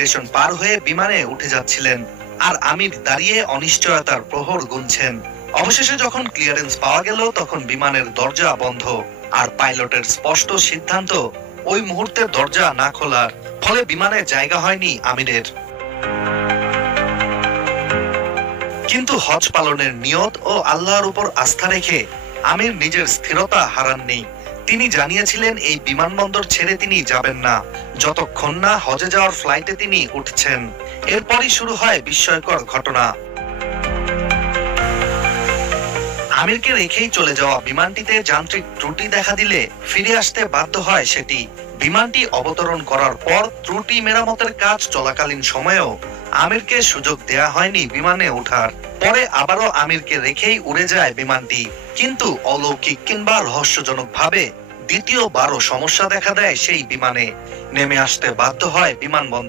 Immigration পার হয়ে বিমানে উঠে যাচ্ছিলেন, আর আমির দাঁড়িয়ে অনিশ্চয়তার প্রহর গুনছেন। অবশেষে যখন ক্লিয়ারেন্স পাওয়া গেল, তখন বিমানের দরজা বন্ধ, আর পাইলটের স্পষ্ট সিদ্ধান্ত ওই মুহূর্তে দরজা না খোলার। ফলে বিমানে জায়গা হয়নি আমিরের। কিন্তু হজ পালনের নিয়ত ও আল্লাহর উপর আস্থা রেখে আমির নিজের স্থিরতা হারাননি। তিনি জানিয়েছিলেন এই বিমানবন্দর ছেড়ে তিনি যাবেন না যতক্ষণ না হজে যাওয়ার ফ্লাইটে তিনি উঠছেন। এরপরই শুরু হয় বিস্ময়কর ঘটনা। আমিরকে রেখেই চলে যাওয়া বিমানটিতে যান্ত্রিক ত্রুটি দেখা দিলে ফিরে আসতে বাধ্য হয় সেটি। বিমানটি অবতরণ করার পর ত্রুটি মেরামতের কাজ চলাকালীন সময়েও আমিরকে সুযোগ দেয়া হয়নি বিমানে ওঠার। পরে আবারও আমিরকে রেখেই উড়ে যায় বিমানটি। কিন্তু অলৌকিক কিংবা রহস্যজনক ভাবে দ্বিতীয়বারও সমস্যা দেখা দেয় সেই বিমানে। নেমে আসতে বাধ্য হয় বিমানবন্দর